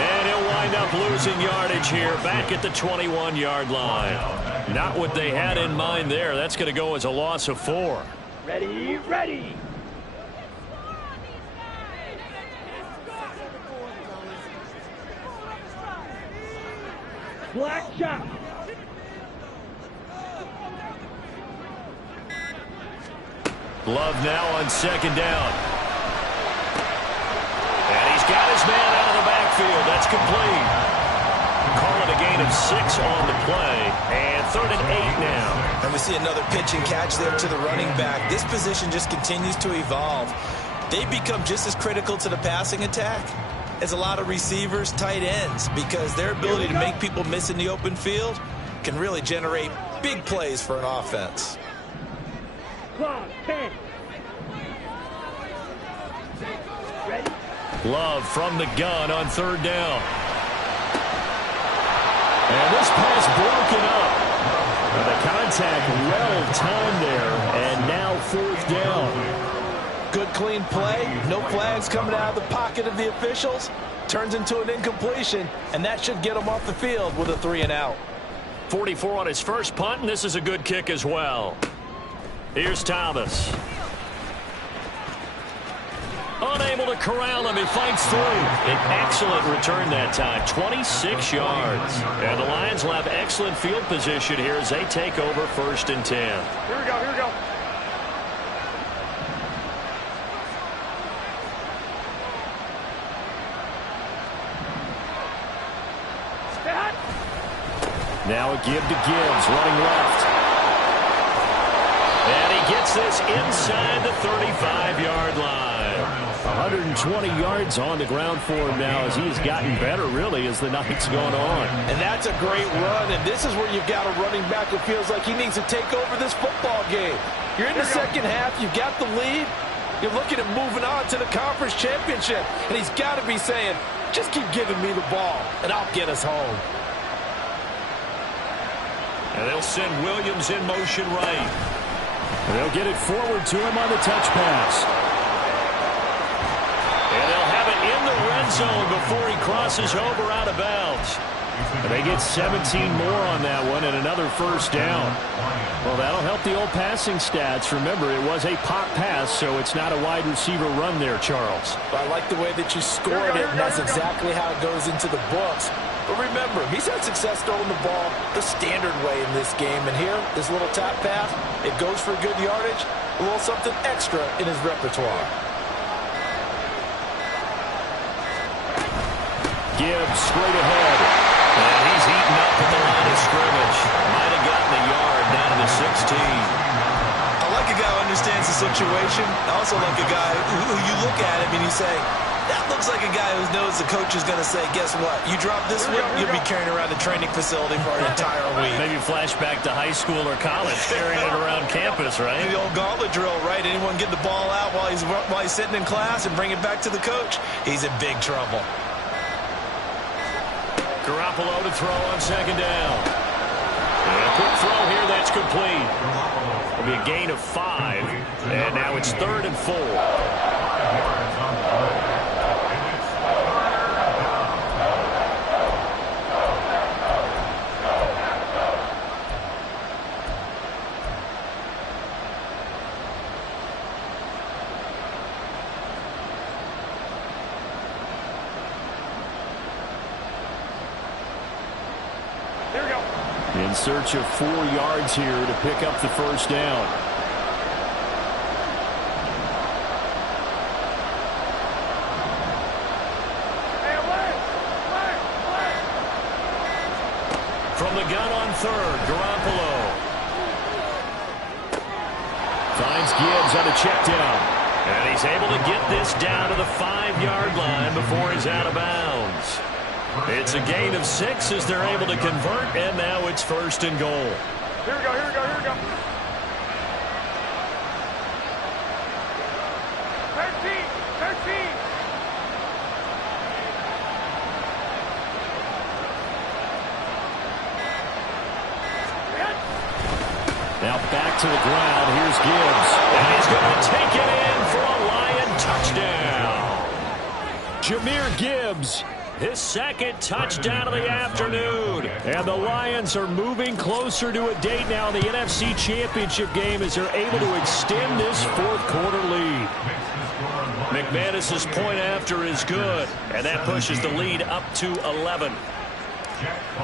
And he'll wind up losing yardage here back at the 21-yard line. Not what they had in mind there. That's going to go as a loss of 4. Ready, ready. Black shot. Love now on 2nd down. And he's got his man out of the backfield. That's complete. Call it a gain of 6 on the play. And 3rd and 8 now. And we see another pitch and catch there to the running back. This position just continues to evolve. They become just as critical to the passing attack as a lot of receivers, tight ends, because their ability to make people miss in the open field can really generate big plays for an offense. Clock, 10. Ready? Love from the gun on 3rd down. And this pass broken up. And they contact well timed there, and now 4th down. Good clean play. No flags coming out of the pocket of the officials. Turns into an incompletion, and that should get him off the field with a 3-and-out. 44 on his first punt, and this is a good kick as well. Here's Thomas. Unable to corral him. He fights through. An excellent return that time. 26 yards. And the Lions will have excellent field position here as they take over 1st and 10. Here we go, here we go. Now a give to Gibbs, running left. And he gets this inside the 35-yard line. 120 yards on the ground for him now as he's gotten better, really, as the night's gone on. And that's a great run, and this is where you've got a running back who feels like he needs to take over this football game. You're in the second half, you've got the lead, you're looking at moving on to the conference championship, and he's got to be saying, just keep giving me the ball, and I'll get us home. And they'll send Williams in motion right. And they'll get it forward to him on the touch pass. And they'll have it in the red zone before he crosses over out of bounds. And they get 17 more on that one and another 1st down. Well, that'll help the old passing stats. Remember, it was a pop pass, so it's not a wide receiver run there, Charles. I like the way that you scored it, and that's exactly how it goes into the books. But remember, he's had success throwing the ball the standard way in this game. And here, this little tap pass, it goes for good yardage, a little something extra in his repertoire. Gibbs straight ahead. And he's eaten up at the line of scrimmage. Might have gotten a yard down to the 16. I like a guy who understands the situation. I also like a guy who you look at him and you say, that looks like a guy who knows the coach is going to say, guess what? You drop this one, you'll be carrying around the training facility for an entire week. Maybe flashback to high school or college, carrying it around campus, right? The old gauntlet drill, right? Anyone get the ball out while he's sitting in class and bring it back to the coach? He's in big trouble. Garoppolo to throw on 2nd down. And a quick throw here, that's complete. It'll be a gain of 5. And now it's 3rd and 4. In search of 4 yards here to pick up the 1st down. From the gun on 3rd, Garoppolo. Finds Gibbs on a check down. And he's able to get this down to the 5-yard line before he's out of bounds. It's a gain of 6 as they're able to convert, and now it's 1st and goal. Here we go, here we go, here we go. 13. Now back to the ground. Here's Gibbs. And he's going to take it in for a Lion touchdown. Jahmyr Gibbs. His 2nd touchdown of the afternoon. And the Lions are moving closer to a date now in the NFC Championship game as they're able to extend this 4th quarter lead. McManus's point after is good, and that pushes the lead up to 11.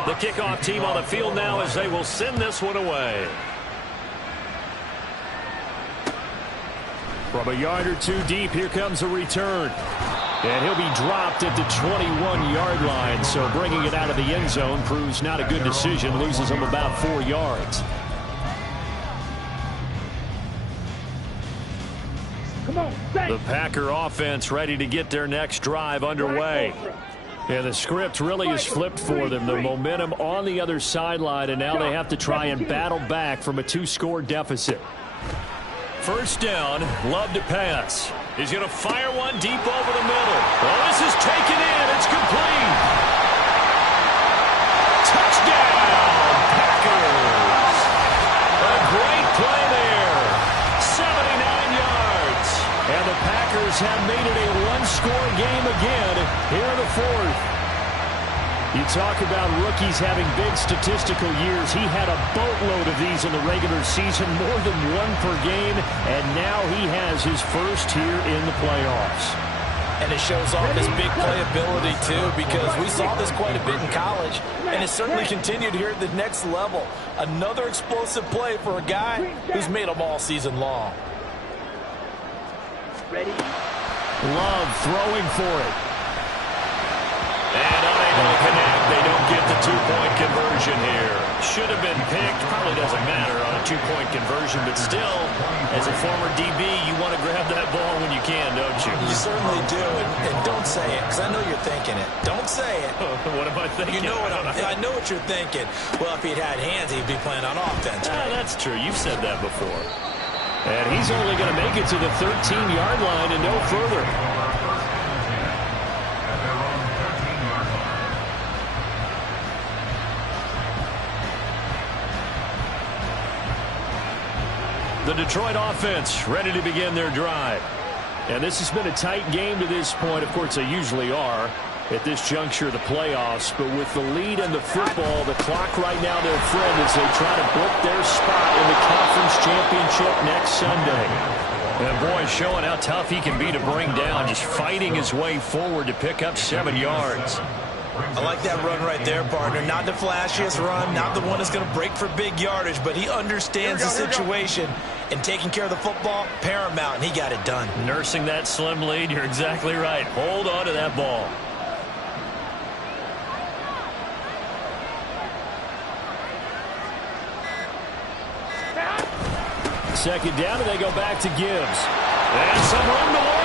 The kickoff team on the field now as they will send this one away. From a yard or 2 deep, here comes a return. And he'll be dropped at the 21-yard line, so bringing it out of the end zone proves not a good decision, loses him about 4 yards. Come on, The Packer offense ready to get their next drive underway. And the script really is flipped for them. The momentum on the other sideline, and now they have to try and battle back from a 2-score deficit. 1st down, Love to pass. He's going to fire one deep over the middle. Oh, this is taken in. It's complete. Touchdown, Packers. Tigers have made it a one-score game again here in the fourth. You talk about rookies having big statistical years. He had a boatload of these in the regular season, more than one per game, and now he has his first here in the playoffs. And it shows off his big playability, too, because we saw this quite a bit in college, and it certainly continued here at the next level. Another explosive play for a guy who's made them all season long. Ready? Love throwing for it. And unable to connect. They don't get the two-point conversion here. Should have been picked. Probably doesn't matter on a two-point conversion, but still, as a former DB, you want to grab that ball when you can, don't you? You certainly do, and don't say it, because I know you're thinking it. Don't say it. What am I thinking? You know what I know what you're thinking. Well, if he'd had hands, he'd be playing on offense. Right? That's true. You've said that before. And he's only going to make it to the 13-yard line and no further. The Detroit offense ready to begin their drive. And this has been a tight game to this point. Of course, they usually are at this juncture of the playoffs. But with the lead and the football, the clock right now their friend as they try to book their spot in the conference championship next Sunday. And boy, showing how tough he can be to bring down, just fighting his way forward to pick up 7 yards. I like that run right there, partner. Not the flashiest run, not the one that's going to break for big yardage, but he understands the situation, and taking care of the football, paramount, and he got it done. Nursing that slim lead, you're exactly right. Hold on to that ball. Second down, and they go back to Gibbs. And some room to work.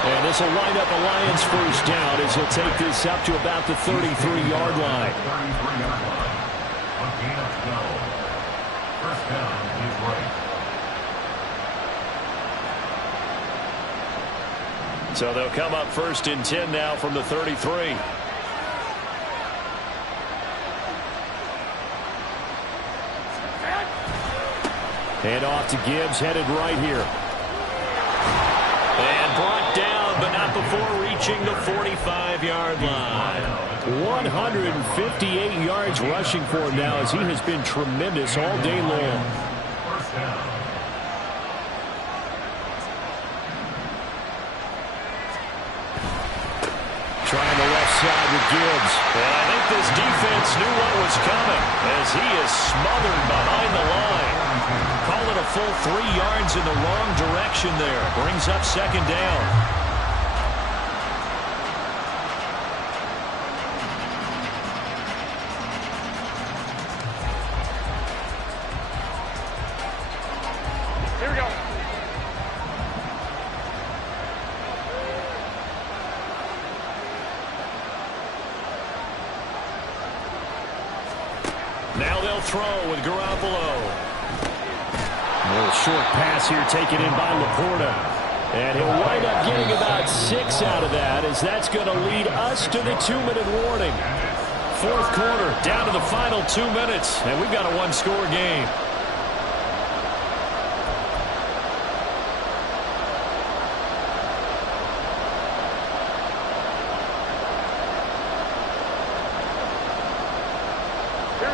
And this will wind up a Lions first down as he'll take this up to about the 33-yard line. First down is right. So they'll come up first and 10 now from the 33. Hand off to Gibbs, headed right here. And brought down, but not before reaching the 45-yard line. 158 yards rushing for him now as he has been tremendous all day long. First down. Trying the left side with Gibbs. And I think this defense knew what was coming as he is smothered behind the line. Call it a full 3 yards in the wrong direction there. Brings up second down. Here we go. Now they'll throw with Garoppolo. A little short pass here taken in by Laporta. And he'll wind up getting about 6 out of that as that's going to lead us to the 2-minute warning. Fourth quarter, down to the final 2 minutes, and we've got a one-score game.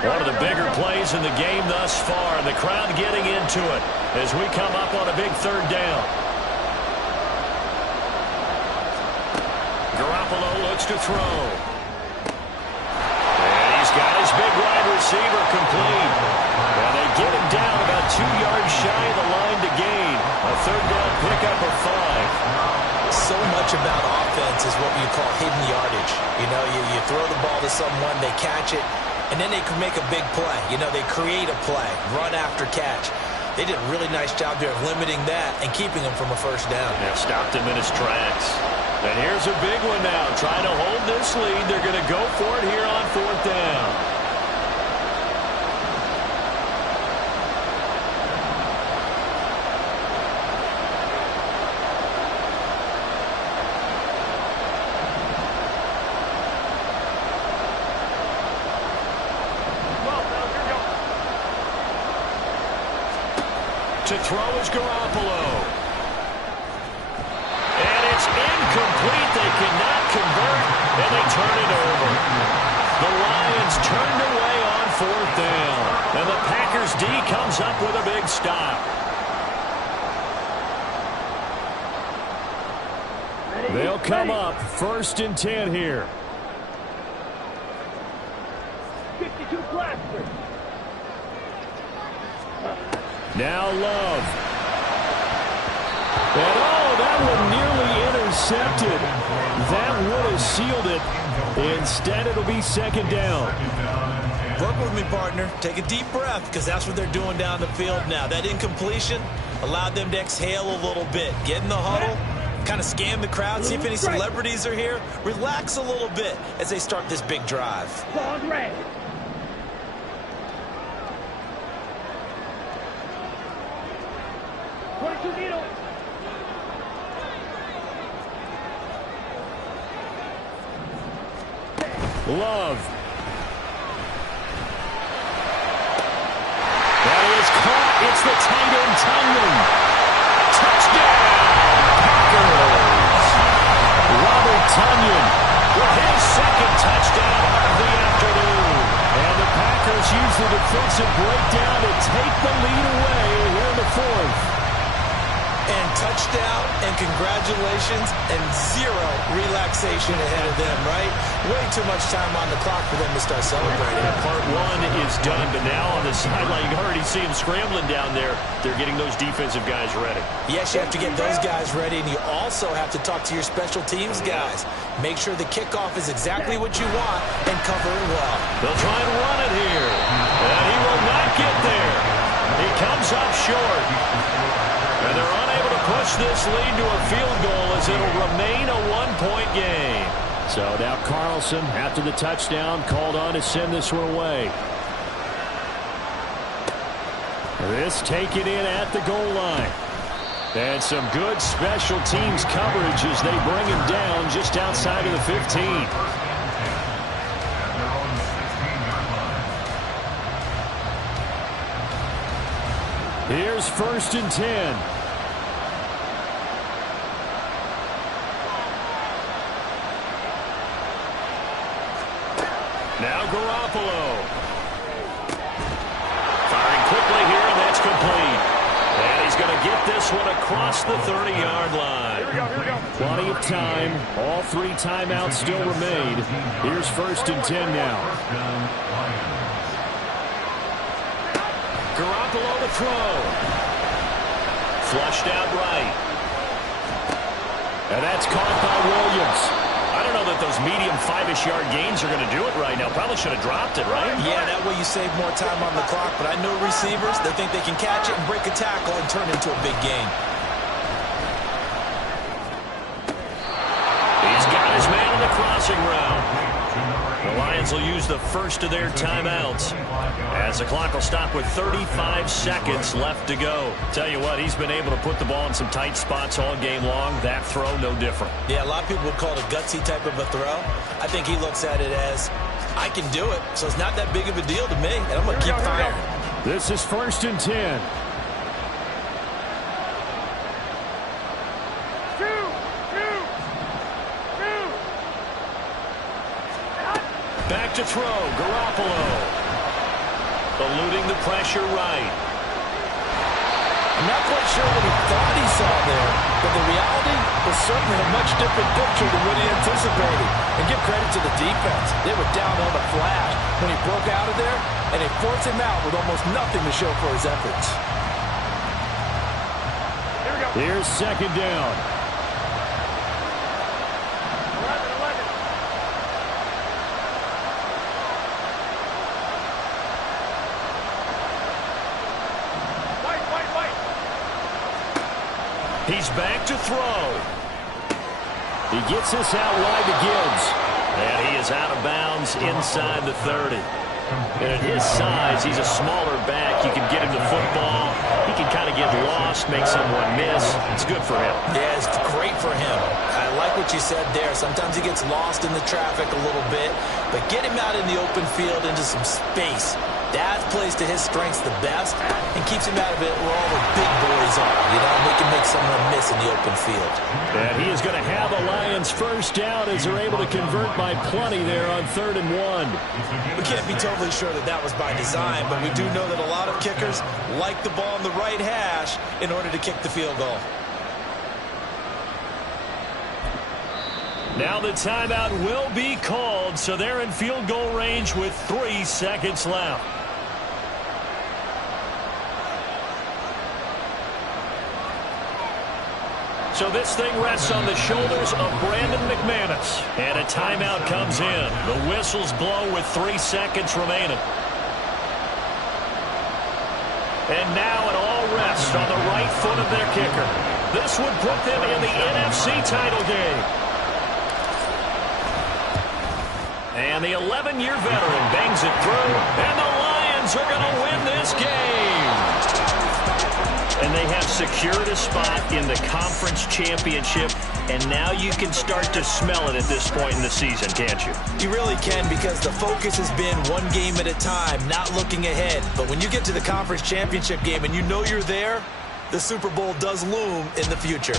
One of the bigger plays in the game thus far, and the crowd getting into it as we come up on a big third down. Garoppolo looks to throw. And he's got his big wide receiver complete. And they get him down about 2 yards shy of the line to gain. A third down pickup of 5. So much about offense is what you call hidden yardage. You know, you throw the ball to someone, they catch it, and then they can make a big play. You know, they create a play, run after catch. They did a really nice job there of limiting that and keeping him from a first down. Yeah, stopped him in his tracks. And here's a big one now. Trying to hold this lead. They're going to go for it here on fourth down. To throw is Garoppolo. And it's they cannot convert, and they turn it over. The Lions turned away on 4th down, and the Packers D comes up with a big stop. They'll come up 1st and 10 here. 52 blaster. Now Love. And that one nearly intercepted. That would have sealed it. Instead, it'll be 2nd down. Work with me, partner. Take a deep breath, because that's what they're doing down the field now. That incompletion allowed them to exhale a little bit. Get in the huddle, kind of scan the crowd, see if any celebrities are here. Relax a little bit as they start this big drive. Ball red. Needle. Love. That is caught. It's the tight end, Tunyon. Touchdown, Packers. Robert Tunyon with his 2nd touchdown of the afternoon. And the Packers use the defensive breakdown to take the lead away here in the 4th. And touchdown, and congratulations, and 0 relaxation ahead of them, right? Way too much time on the clock for them to start celebrating. Part 1 is done, but now on the sideline, you already see them scrambling down there. They're getting those defensive guys ready. Yes, you have to get those guys ready, and you also have to talk to your special teams guys. Make sure the kickoff is exactly what you want and cover it well. They'll try and run it here, and he will not get there. He comes up short. And they're unable to push this lead to a field goal as it'll remain a 1-point game. So now Carlson, after the touchdown, called on to send this one away. This taken in at the goal line. And some good special teams coverage as they bring him down just outside of the 15. Here's 1st and 10. Now Garoppolo. Firing quickly here, and that's complete. And he's going to get this one across the 30-yard line. Here we go. Plenty of time. All 3 timeouts still remain. Here's 1st and 10 now. Garoppolo to throw. Flushed out right. And that's caught by Williams. I don't know that those medium 5-ish yard gains are going to do it right now. Probably should have dropped it, right? Yeah, that way you save more time on the clock. But I know receivers, they think they can catch it and break a tackle and turn into a big gain. He's got his man on the crossing route. The Lions will use the first of their timeouts as the clock will stop with 35 seconds left to go. Tell you what, he's been able to put the ball in some tight spots all game long. That throw, no different. Yeah, a lot of people would call it a gutsy type of a throw. I think he looks at it as, I can do it, so it's not that big of a deal to me, and I'm going to keep firing. This is 1st and 10. Back to throw, Garoppolo. Eluding the pressure right. I'm not quite sure what he thought he saw there, but the reality was certainly a much different picture than what he anticipated. And give credit to the defense. They were down on the flash when he broke out of there, and they forced him out with almost nothing to show for his efforts. Here we go. Here's 2nd down. 11. He's back to throw. He gets this out wide to Gibbs. And he is out of bounds inside the 30. And at his size, he's a smaller back. You can get him the football. He can kind of get lost, make someone miss. It's good for him. Yeah, it's great for him. I like what you said there. Sometimes he gets lost in the traffic a little bit, but get him out in the open field into some space. That plays to his strengths the best and keeps him out of it where all the big boys are. You know, they can make someone miss in the open field. And he is going to have the Lions first down as they're able to convert by plenty there on 3rd and 1. We can't be totally sure that that was by design, but we do know that a lot of kickers like the ball on the right hash in order to kick the field goal. Now the timeout will be called, so they're in field goal range with 3 seconds left. So this thing rests on the shoulders of Brandon McManus. And a timeout comes in. The whistles blow with 3 seconds remaining. And now it all rests on the right foot of their kicker. This would put them in the NFC title game. And the 11-year veteran bangs it through. And the Lions are going to win this game. And they have secured a spot in the conference championship. And now you can start to smell it at this point in the season, can't you? You really can, because the focus has been one game at a time, not looking ahead. But when you get to the conference championship game and you know you're there, the Super Bowl does loom in the future.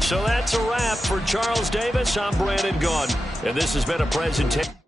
So that's a wrap for Charles Davis. I'm Brandon Gaudin, and this has been a presentation.